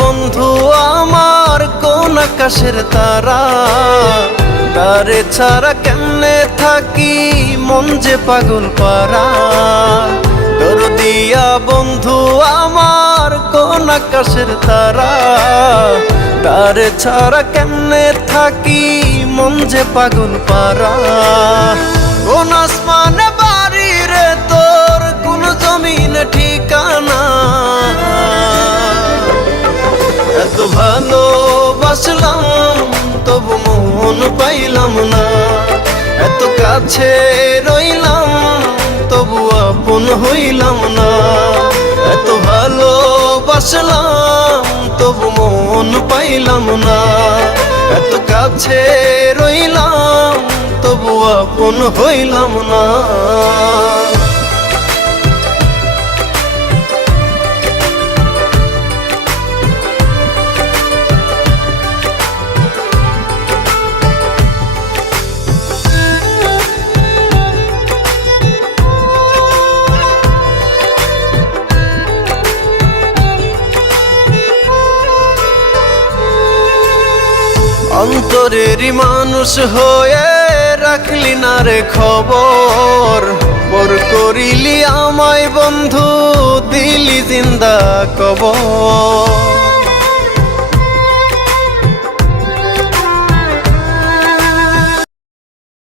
বন্ধু আমার কোন আকাশের তারা, তারে ছাড়া কেমনে থাকি মন যে পাগল পারা। তোর দিয়া বন্ধু আমার কোন আকাশের তারা, তারে ছাড়া কেমনে থাকি মন যে পাগল পারা। কোন আসমানে বাড়ি রে তোর, কোন জমিনে ঠিকানা, এত ভালোবাসলাম তবু মন পাইলাম না। এত কাছে রইলাম তবু আপন হইলাম না। এত ভালোবাসলাম তবু মন পাইলাম না। এত কাছে রইলাম তবু আপন হইলাম না। অন্তরেরই মানুষ হয়ে রাখলি না রে খবর, পর করিলি আমায় বন্ধু দিলি জিন্দা কবর।